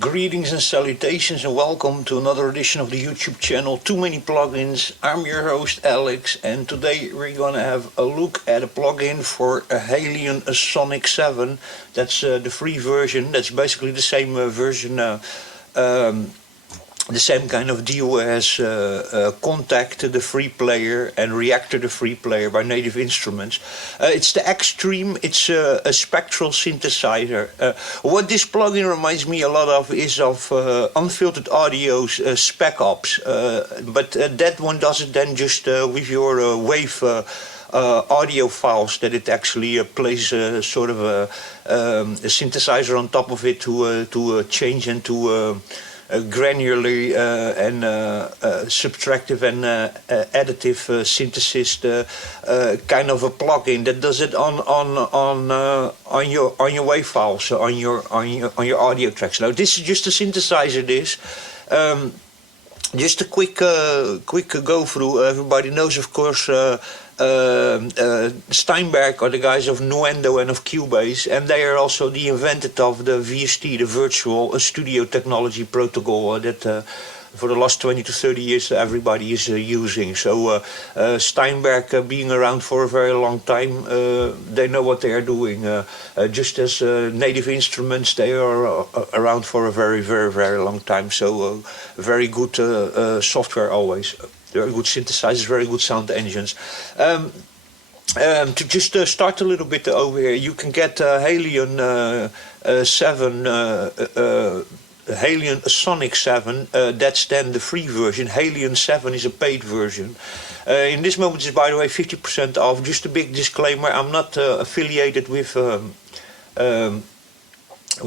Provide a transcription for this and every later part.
Greetings and salutations and welcome to another edition of the YouTube channel Too Many Plugins. I'm your host Alex, and today we're gonna have a look at a plugin for a HALion Sonic 7. That's the free version. That's basically the same version, the same kind of deal as Contact, the free player, and Reactor, the free player by Native Instruments. It's the Xtreme. It's a Spectral synthesizer. What this plugin reminds me a lot of is of Unfiltered Audio's Spec Ops, but that one does it then just with your wave audio files, that it actually plays sort of a synthesizer on top of it to change and to granularly and subtractive and additive synthesis, kind of a plugin that does it on your wave files, on your audio tracks. Now this is just a synthesizer. Just a quick go through. Everybody knows, of course, Steinberg are the guys of Nuendo and of Cubase, and they are also the inventors of the VST, the Virtual Studio Technology Protocol, that for the last 20 to 30 years everybody is using. So Steinberg being around for a very long time, they know what they are doing. Just as Native Instruments, they are around for a very, very, very long time. So very good software always. Very good synthesizers, very good sound engines. To just start a little bit over here, you can get HALion 7, HALion Sonic 7. That's then the free version. HALion 7 is a paid version. In this moment, it's, by the way, 50% off. Just a big disclaimer: I'm not affiliated with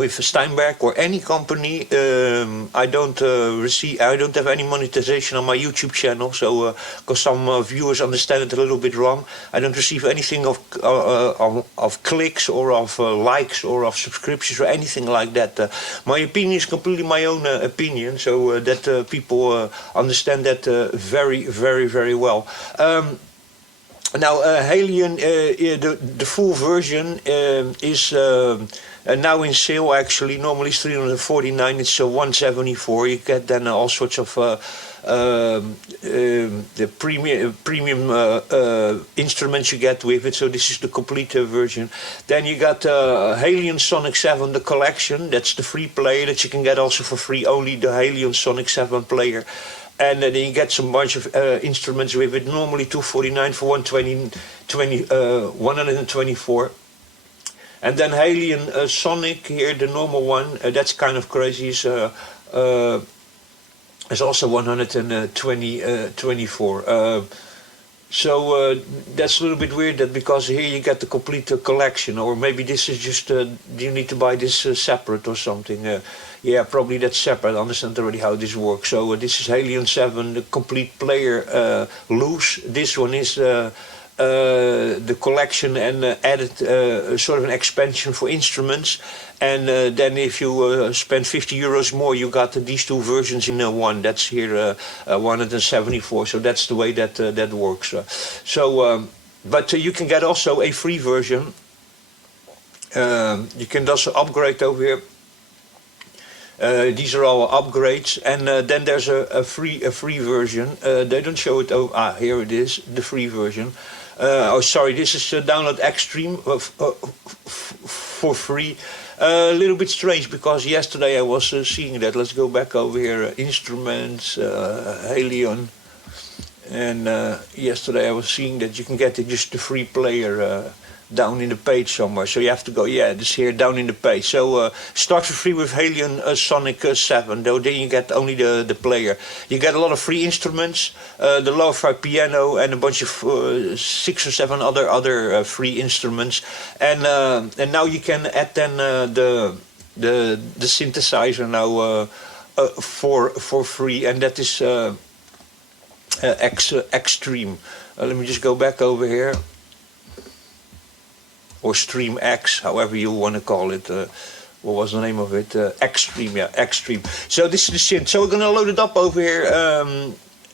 Steinberg or any company. I don't have any monetization on my YouTube channel, so because some viewers understand it a little bit wrong, I don't receive anything of clicks or of likes or of subscriptions or anything like that. My opinion is completely my own opinion, so that people understand that very, very, very well. Now HALion, the full version is now in sale. Actually, normally it's 349. It's 174. You get then all sorts of the premium instruments you get with it. So this is the complete version. Then you got HALion Sonic 7, the collection. That's the free player that you can get also for free. Only the HALion Sonic 7 player. And then you get some bunch of instruments with it. Normally 249 for 124. And then HALion Sonic here, the normal one, that's kind of crazy. Is also 124. So that's a little bit weird, that because here you get the complete collection, or maybe this is just you need to buy this separate or something. Yeah, probably that's separate. I understand already how this works. So this is HALion 7, the complete player loose. This one is the collection and added sort of an expansion for instruments. And then if you spend 50 euros more, you got these two versions in one. That's here 174. So that's the way that that works. But you can get also a free version. You can also upgrade over here. These are all upgrades, and then there's a free version. They don't show it. Oh, here it is, the free version. Oh, sorry, this is download Xtreme for free. A little bit strange, because yesterday I was seeing that. Let's go back over here. Instruments, HALion, and yesterday I was seeing that you can get it just the free player. Down in the page somewhere, so you have to go, yeah, this here down in the page. So start for free with HALion Sonic 7, though then you get only the player. You get a lot of free instruments, the lo-fi piano, and a bunch of 6 or 7 other free instruments, and now you can add then the synthesizer now for free, and that is Xtreme. Let me just go back over here. Or Stream X, however you want to call it. What was the name of it? Xtreme, yeah, Xtreme. So this is the synth. So we're going to load it up over here.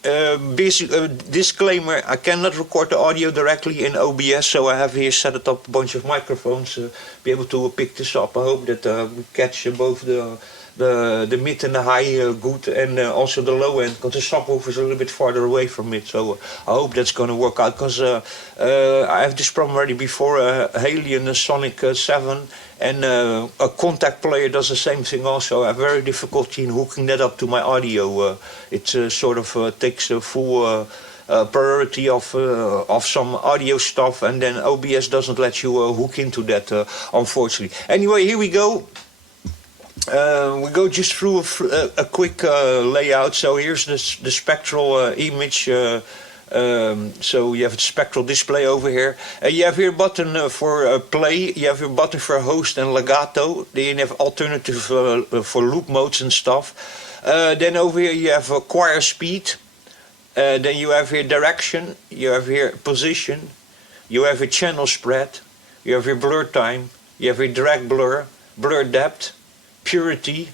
Basic disclaimer: I cannot record the audio directly in OBS, so I have here set up a bunch of microphones to be able to pick this up. I hope that we catch both the the mid and the high good, and also the low end, because the subwoofer is a little bit farther away from it. So I hope that's going to work out, because I have this problem already before. HALion Sonic 7 and a contact player does the same thing also. I have very difficulty in hooking that up to my audio. It sort of takes a full priority of some audio stuff, and then OBS doesn't let you hook into that, unfortunately. Anyway, here we go. We go just through a quick layout. So here's the spectral image. So you have a spectral display over here. You have here a button for play. You have your button for host and legato. Then you have alternative for loop modes and stuff. Then over here you have choir speed. Then you have here direction. You have here position. You have here channel spread. You have here blur time. You have here drag blur, blur depth, purity,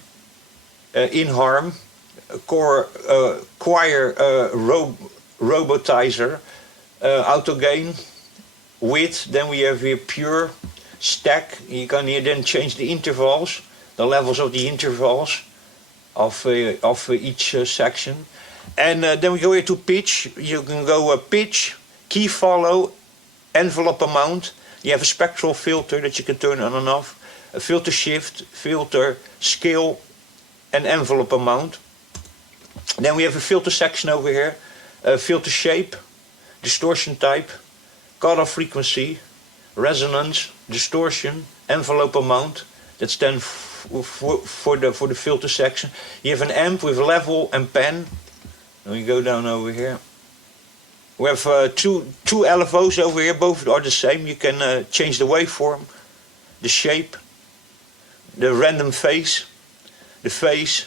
in harm, choir robotizer, auto gain, width. Then we have here pure, stack. You can here then change the intervals, the levels of the intervals of each section. And then we go here to pitch. You can go pitch, key follow, envelope amount. You have a spectral filter that you can turn on and off. A filter shift, filter, scale, and envelope amount. Then we have a filter section over here. Filter shape, distortion type, cutoff frequency, resonance, distortion, envelope amount. That's then for the filter section. You have an amp with level and pen. And we go down over here. We have two LFOs over here. Both are the same. You can change the waveform, the shape, the random phase, the phase,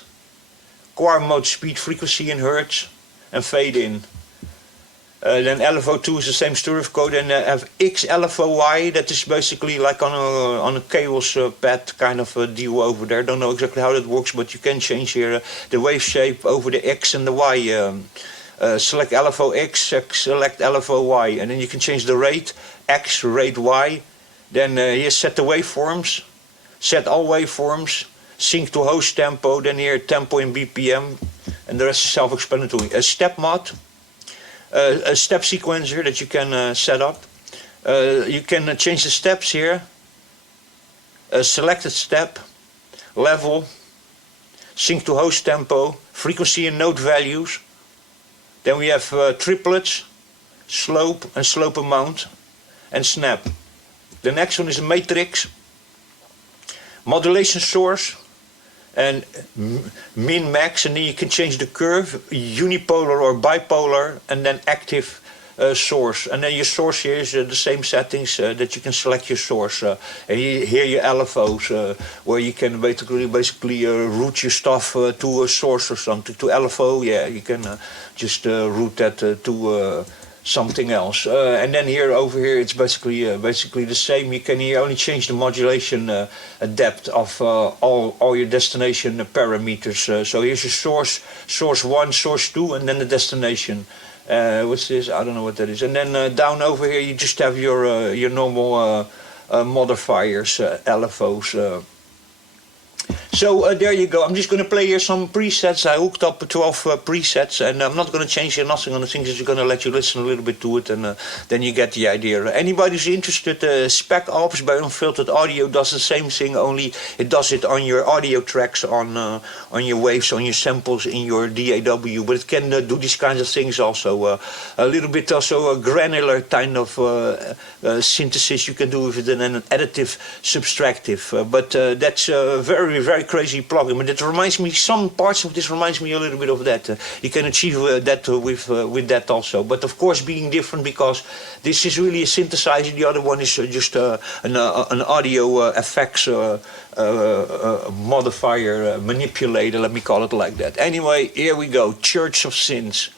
choir mode, speed, frequency in hertz, and fade in. Then LFO2 is the same storage code, and have XLFOY. That is basically like on a cables pad kind of deal over there. Don't know exactly how that works, but you can change here the wave shape over the X and the Y. Select LFO X, select LFO Y, and then you can change the rate X, rate Y. Then here set the waveforms, set all waveforms, sync to host tempo. Then here tempo in BPM, and the rest is self-explanatory. A step mod. A step sequencer that you can set up. You can change the steps here. A selected step, level, sync to host tempo, frequency and note values. Then we have triplets, slope and slope amount, and snap. The next one is a matrix, modulation source, and min max, and then you can change the curve, unipolar or bipolar, and then active source. And then your source here is the same settings that you can select your source. And here your LFOs, where you can basically route your stuff to a source or something. To LFO, yeah, you can just route that to something else. And then here over here it's basically the same. You can here only change the modulation depth of all your destination parameters. So here's your source 1, source 2, and then the destination. What's this? I don't know what that is. And then down over here you just have your normal modifiers, LFOs. So there you go. I'm just going to play here some presets. I hooked up 12 presets, and I'm not going to change here nothing on the things. Just going to let you listen a little bit to it, and then you get the idea. Anybody who's interested, Spec Alps by Unfiltered Audio does the same thing, only it does it on your audio tracks, on your waves, on your samples in your DAW. But it can do these kinds of things also. A little bit also a granular kind of synthesis you can do with it, and an additive subtractive. But that's very, very crazy plugin. But it reminds me, some parts of this reminds me a little bit of that. You can achieve that with that also. But of course being different, because this is really a synthesizer. The other one is just an audio effects modifier, manipulator, let me call it like that. Anyway, here we go. Church of Sins.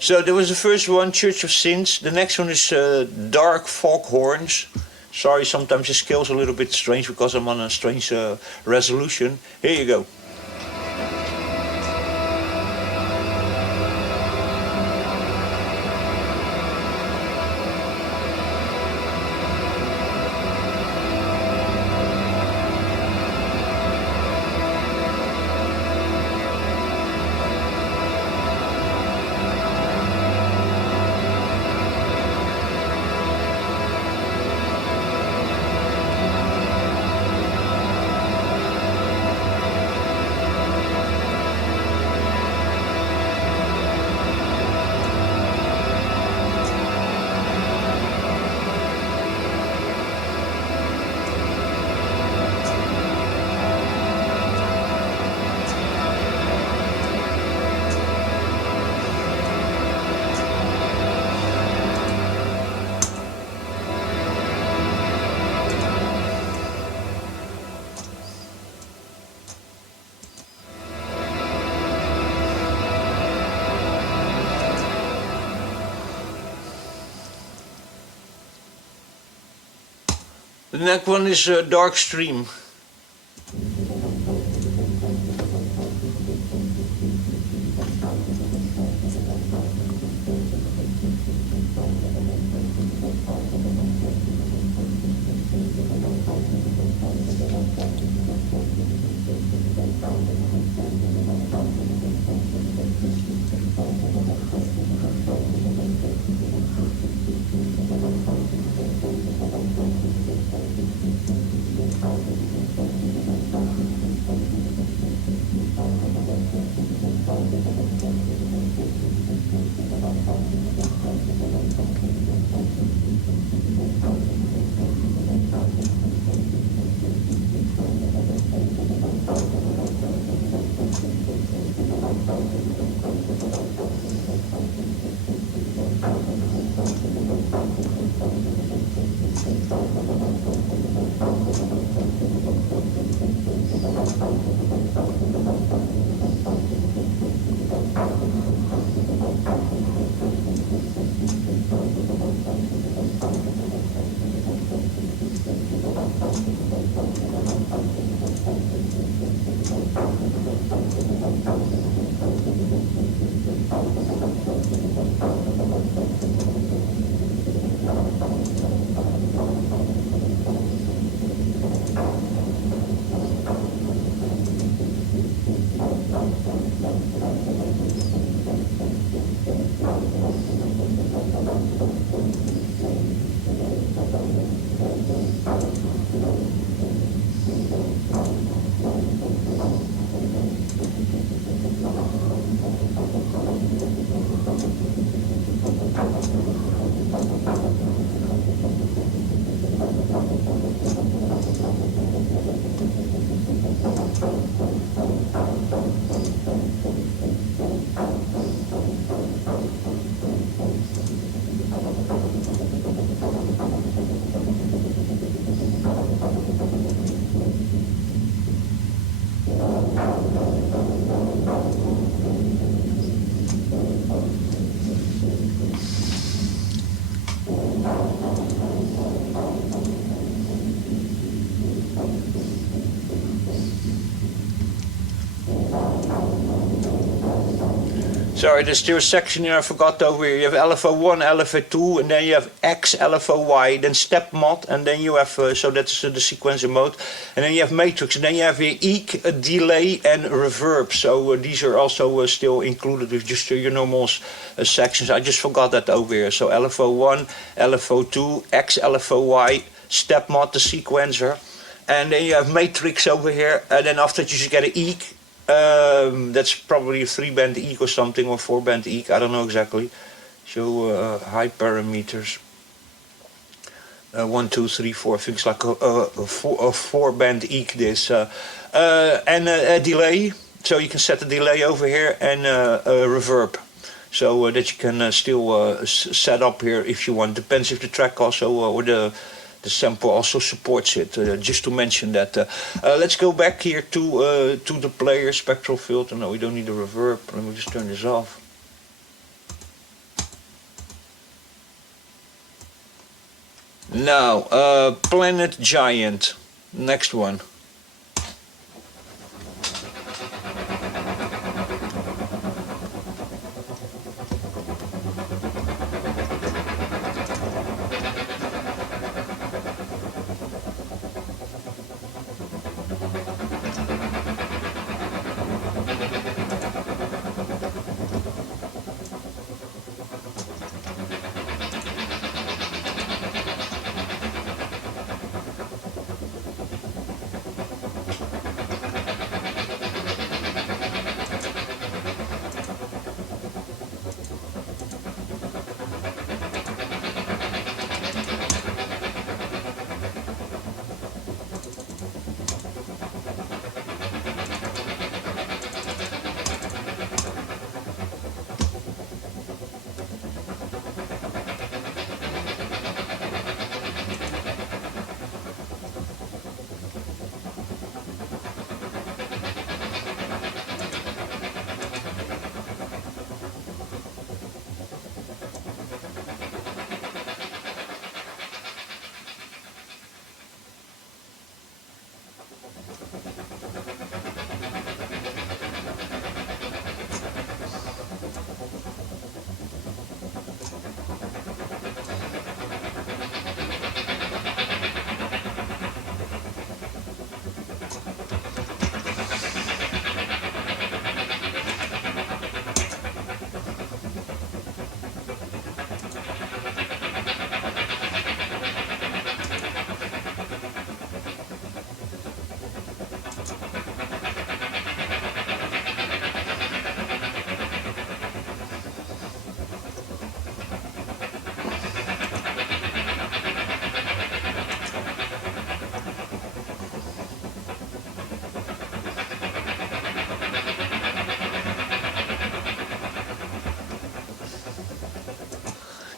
So there was the first one, Church of Sins. The next one is Dark Foghorns. Sorry, sometimes the scale's a little bit strange because I'm on a strange resolution. Here you go. The next one is Dark Stream. Sorry, there's still a section here I forgot over here. You have LFO1, LFO2, and then you have X, LFOY, then step mod, and then you have, so that's the sequencer mode, and then you have matrix, and then you have here EQ, delay, and reverb. So these are also still included with just your normal sections. I just forgot that over here. So LFO1, LFO2, X, LFOY, step mod, the sequencer, and then you have matrix over here, and then after that you just get an EQ. That's probably a 3-band EQ or something, or 4-band EQ, I don't know exactly. So high parameters. 1, 2, 3, 4. I think it's like a 4-band EQ. This and a delay. So you can set the delay over here, and a reverb. So that you can still set up here if you want. Depends if the track also or the sample also supports it. Just to mention that. Let's go back here to the player spectral filter. No, we don't need a reverb. Let me just turn this off. Now, Planet Giant, next one.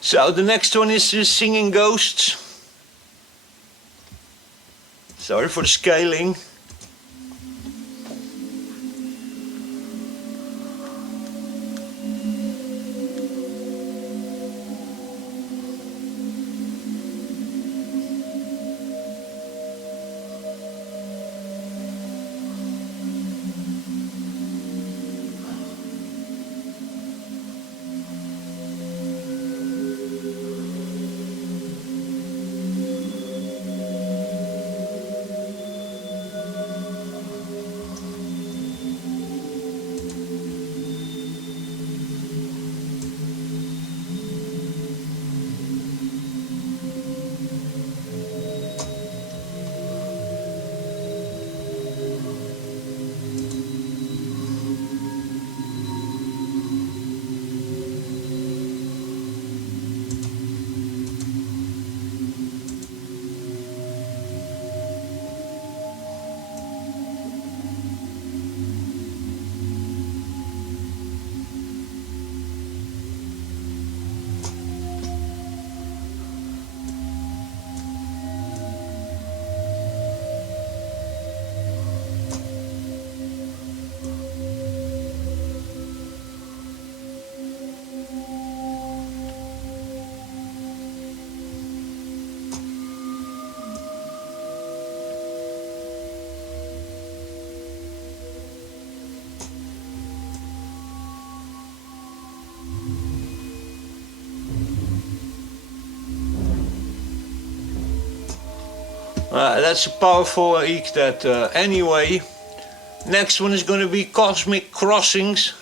So the next one is Singing Ghosts. Sorry for the scaling. That's a powerful eek that anyway. Next one is going to be Cosmic Crossings.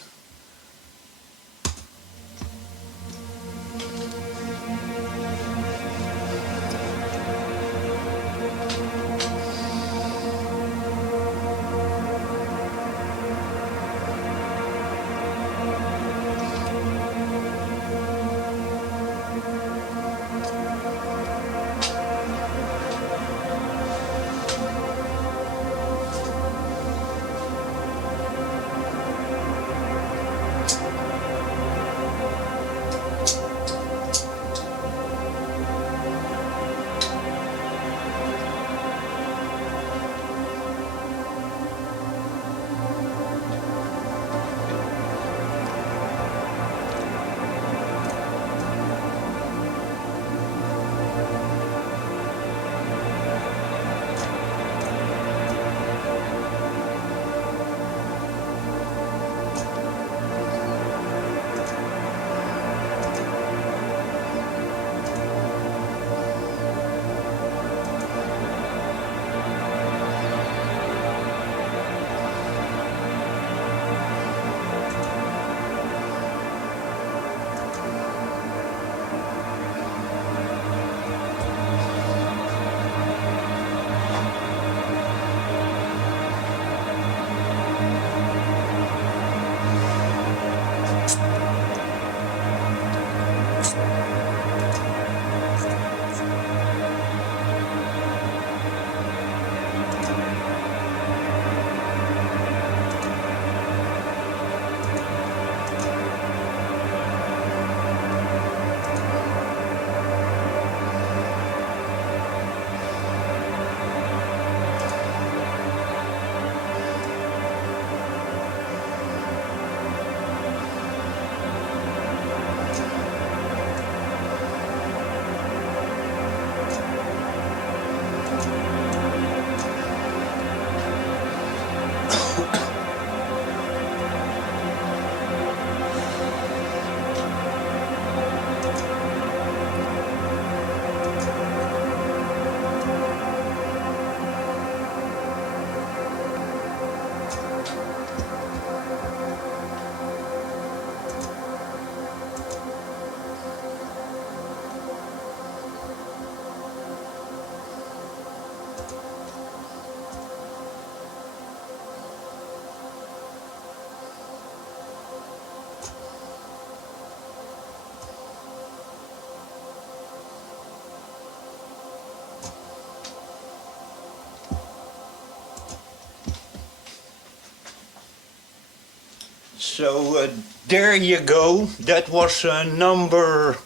So there you go. That was number,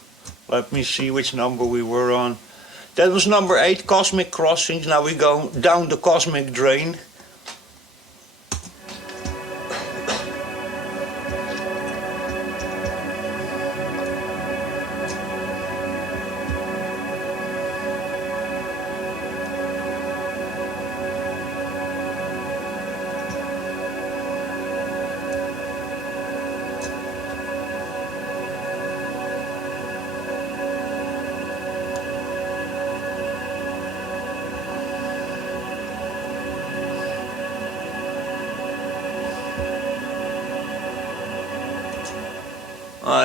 let me see which number we were on. That was number 8, Cosmic Crossings. Now we go down the Cosmic Drain.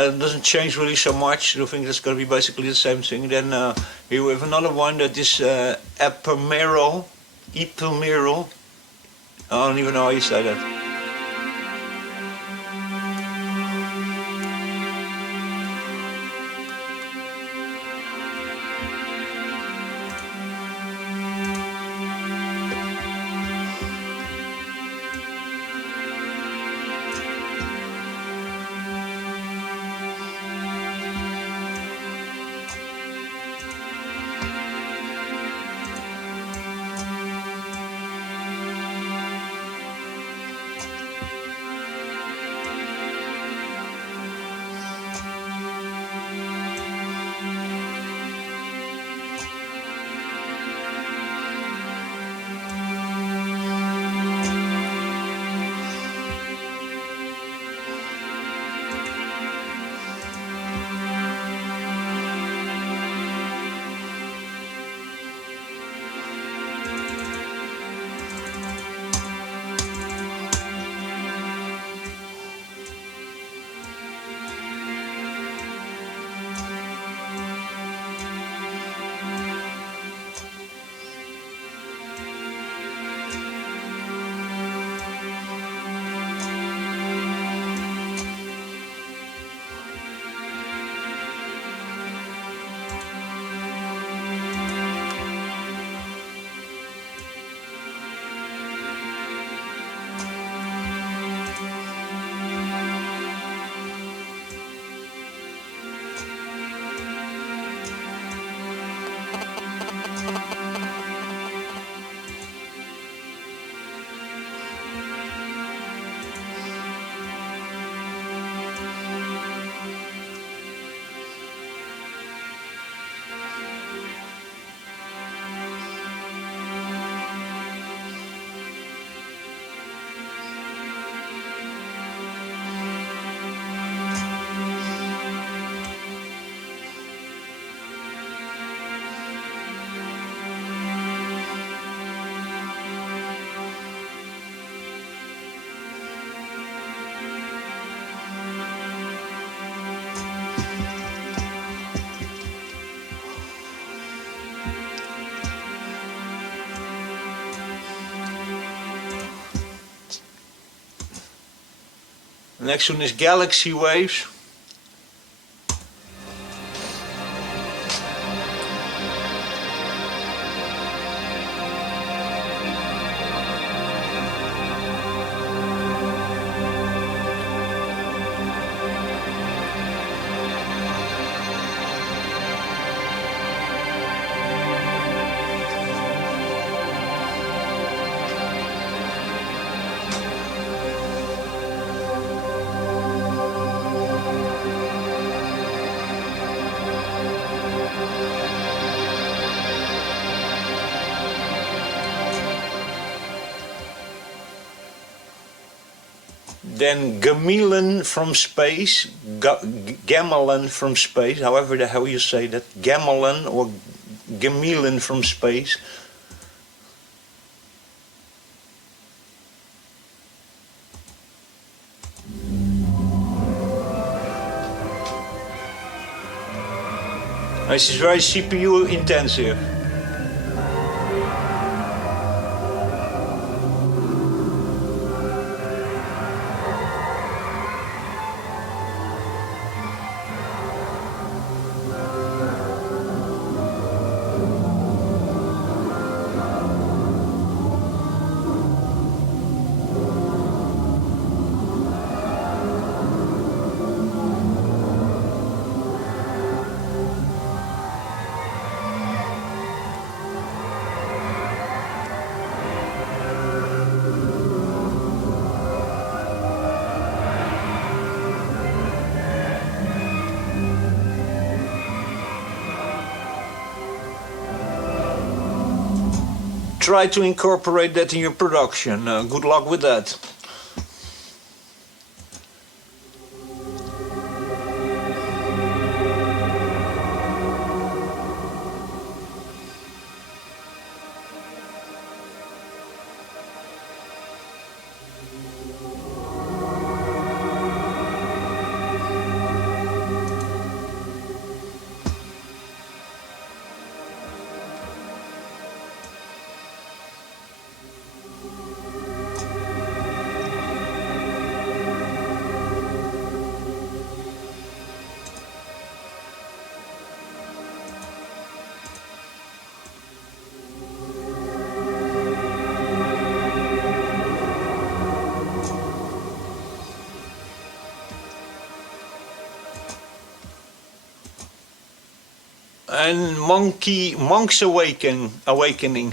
It doesn't change really so much. I think it's going to be basically the same thing. Then here we have another one that is ephemeral. Ephemeral. I don't even know how you say that. The next one is Galaxy Waves. Then Gamelan from Space, Gamelan from Space, however the hell you say that, Gamelan or Gamelan from Space. This is very CPU intensive. try to incorporate that in your production. Good luck with that. And Monk's Awakening.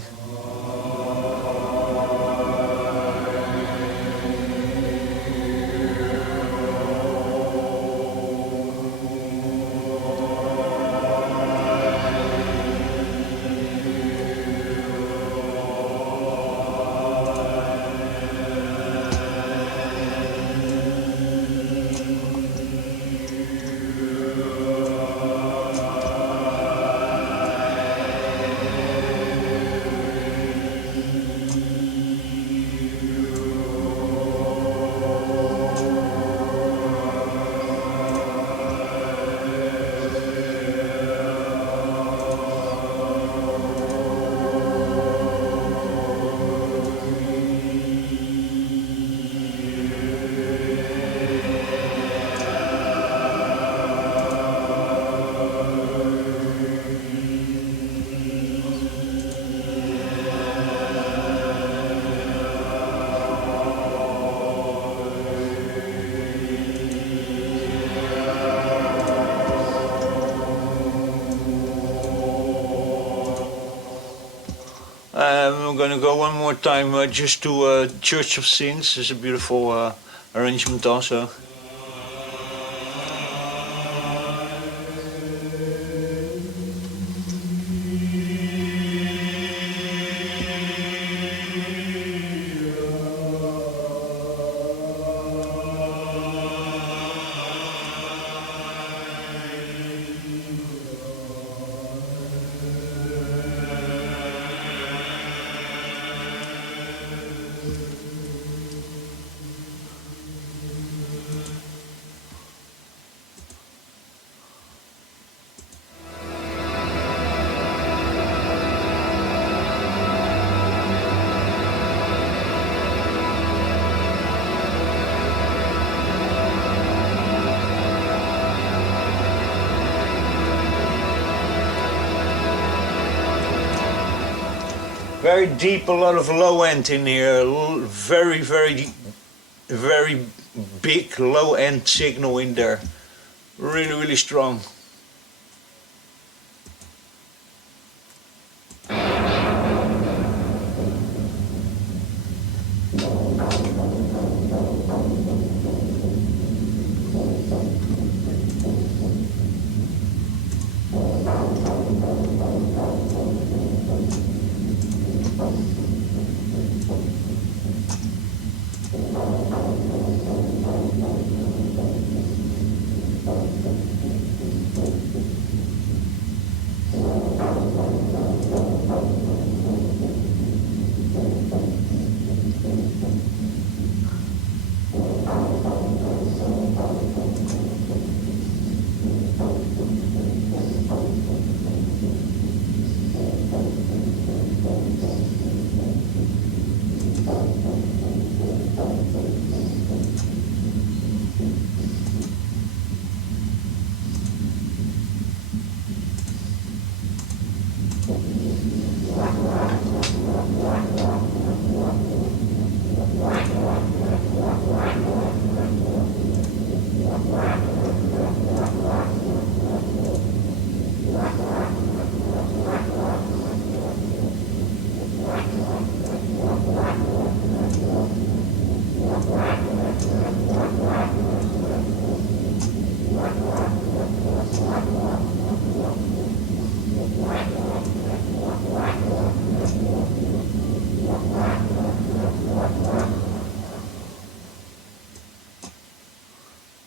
I'm gonna go one more time just to Church of Sins. It's a beautiful arrangement also. Very deep, a lot of low end in here. Very, very, very big low end signal in there. Really, really strong.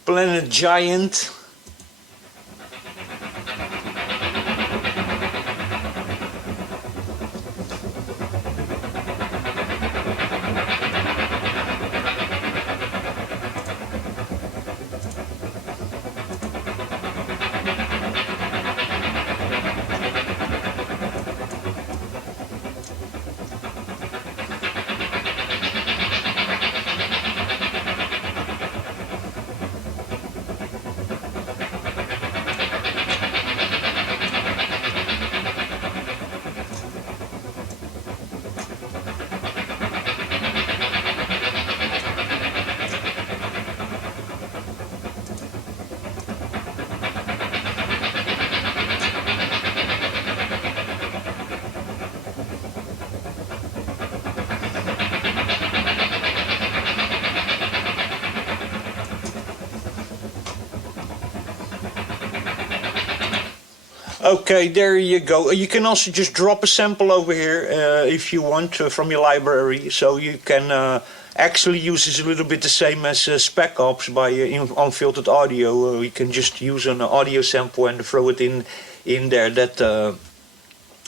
Planet Giant. Okay, there you go. You can also just drop a sample over here if you want from your library. So you can actually use this a little bit the same as Spec Ops by unfiltered audio. You can just use an audio sample and throw it in there. That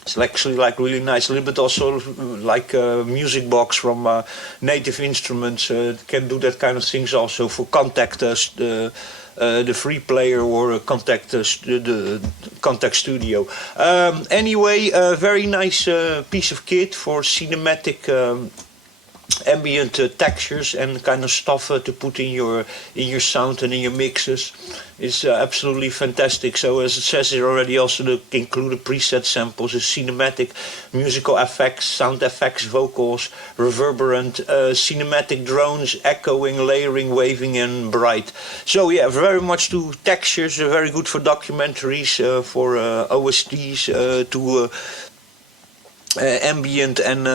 it's actually like really nice. A little bit also like a music box from Native Instruments. Can do that kind of things also for Contact the free player or Contact the Contact Studio. Anyway, a very nice piece of kit for cinematic ambient textures and kind of stuff to put in your sound and in your mixes. Is absolutely fantastic. So as it says here already, also included preset samples, cinematic musical effects, sound effects, vocals, reverberant, cinematic drones, echoing, layering, waving and bright. So yeah, very much to textures, very good for documentaries, for OSTs, to ambient and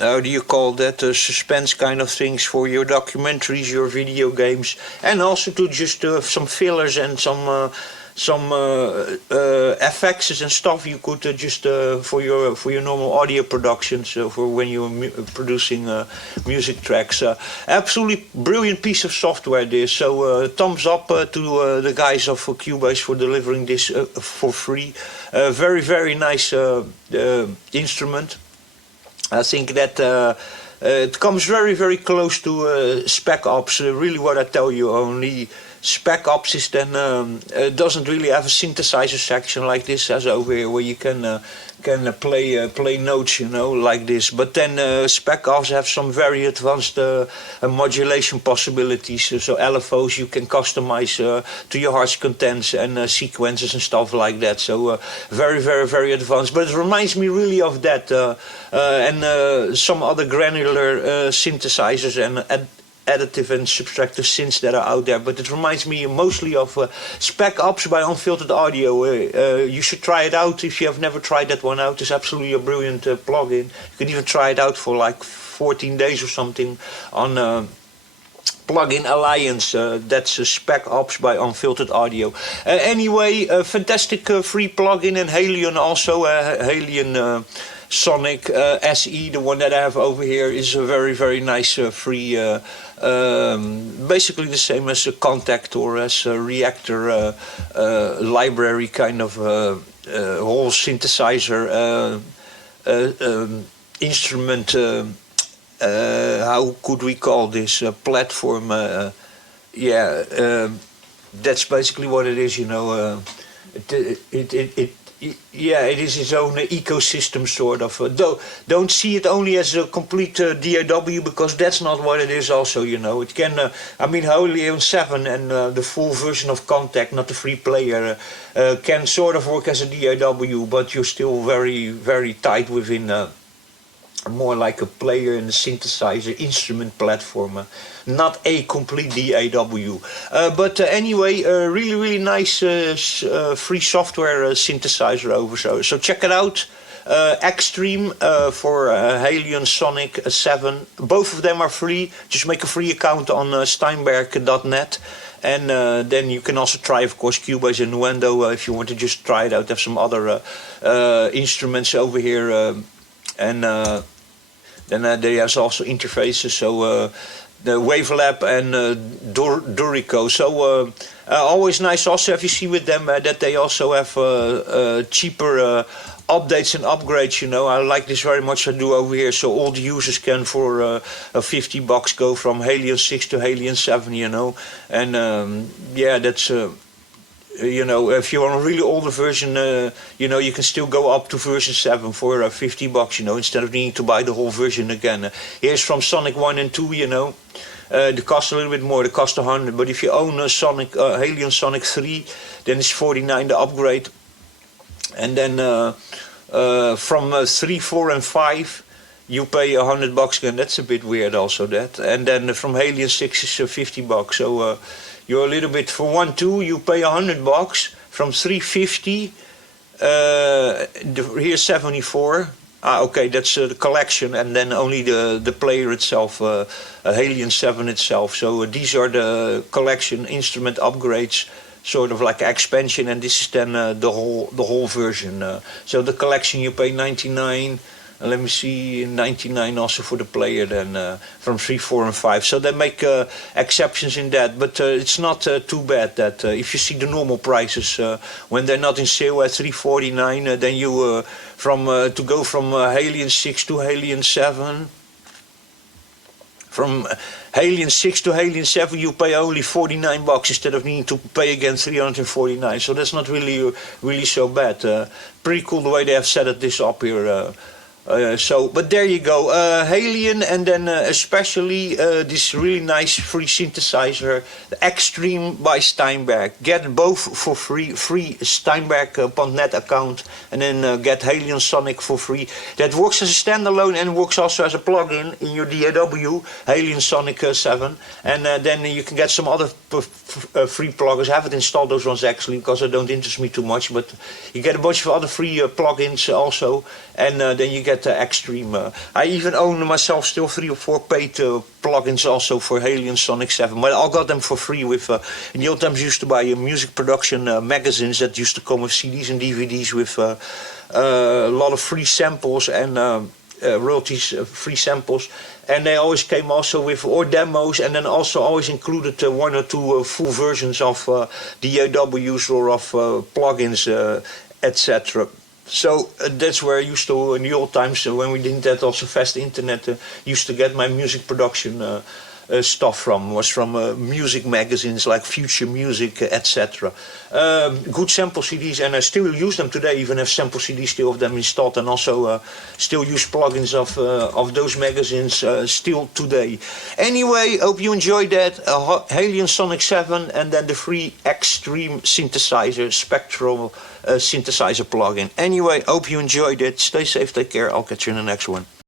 how do you call that, suspense kind of things for your documentaries, your video games, and also to just some fillers and some effects and stuff you could just for your normal audio productions, for when you're producing music tracks. Absolutely brilliant piece of software this. So thumbs up to the guys of Cubase for delivering this for free. Very, very nice instrument. I think that it comes very, very close to Spec Ops. Really, what I tell you, only Spec Ops is then doesn't really have a synthesizer section like this as over here, where you can play notes, you know, like this. But then Spec Ops have some very advanced modulation possibilities. So LFOs you can customize to your heart's contents and sequences and stuff like that. So very, very, very advanced. But it reminds me really of that and some other granular synthesizers and additive and subtractive synths that are out there, but it reminds me mostly of Spec Ops by Unfiltered Audio. You should try it out if you have never tried that one out. It's absolutely a brilliant plugin. You can even try it out for like 14 days or something on Plugin Alliance. That's Spec Ops by Unfiltered Audio. Anyway, a fantastic free plugin, and HALion also. HALion Sonic SE, the one that I have over here, is a very, very nice free, basically the same as a Contact or as a Reactor library kind of whole synthesizer instrument. How could we call this platform? That's basically what it is, you know. Yeah, it is its own ecosystem, sort of. Don't see it only as a complete DAW, because that's not what it is also, you know. It can, I mean, HALion 7 and the full version of Contact, not the free player, can sort of work as a DAW, but you're still very, very tight within more like a player and a synthesizer instrument platform, not a complete DAW. But anyway, really, really nice free software synthesizer over. So check it out. Xtreme for HALion Sonic 7. Both of them are free. Just make a free account on Steinberg.net. And then you can also try, of course, Cubase and Nuendo if you want to just try it out. There's some other instruments over here. And then there's also interfaces, so Wavelab and Dorico. So always nice also if you see with them that they also have cheaper updates and upgrades. You know, I like this very much. I do over here, so all the users can for $50 go from HALion 6 to HALion 7. You know, and yeah, that's. You know, if you're on a really older version, you know, you can still go up to version 7 for $50, you know, instead of needing to buy the whole version again. Here's from Sonic 1 and 2, you know. They cost a little bit more, they cost 100, but if you own a HALion Sonic 3, then it's 49 the upgrade. And then from 3, 4 and 5, you pay $100 again. That's a bit weird also, that. And then from HALion 6 is $50, so you're a little bit, for 1, 2, you pay $100. From 350, here's 74. Okay, that's the collection, and then only the player itself, HALion 7 itself. So these are the collection instrument upgrades, sort of like expansion, and this is then the whole version. So the collection you pay 99. Let me see, 99 also for the player then from 3, 4 and 5. So they make exceptions in that, but it's not too bad that if you see the normal prices when they're not in sale at 349, then you to go from HALion 6 to HALion 7. From HALion 6 to HALion 7 you pay only $49 instead of needing to pay again 349. So that's not really so bad. Pretty cool the way they have set this up here. But there you go, HALion, and then especially this really nice free synthesizer, the Xtreme by Steinberg. Get both for free Steinberg.net account, and then get HALion Sonic for free. That works as a standalone and works also as a plugin in your DAW, HALion Sonic 7. And then you can get some other free plugins. I haven't installed those ones actually because they don't interest me too much, but you get a bunch of other free plugins also, and then you get Xtreme. I even own myself still 3 or 4 paid plugins also for HALion Sonic 7, but I got them for free with, in the old times I used to buy music production magazines that used to come with CDs and DVDs with a lot of free samples and royalties, free samples, and they always came also with or demos, and then also always included 1 or 2 full versions of DAWs or of plugins, etc. So that's where I used to, in the old times when we didn't have also fast internet, used to get my music production stuff from, was from music magazines like Future Music, etc. Good sample CDs, and I still use them today, even have sample CDs still of them installed, and also still use plugins of those magazines still today. Anyway, hope you enjoyed that. HALion Sonic 7, and then the free Xtreme synthesizer, Spectral synthesizer plugin. Anyway, hope you enjoyed it. Stay safe, take care. I'll catch you in the next one.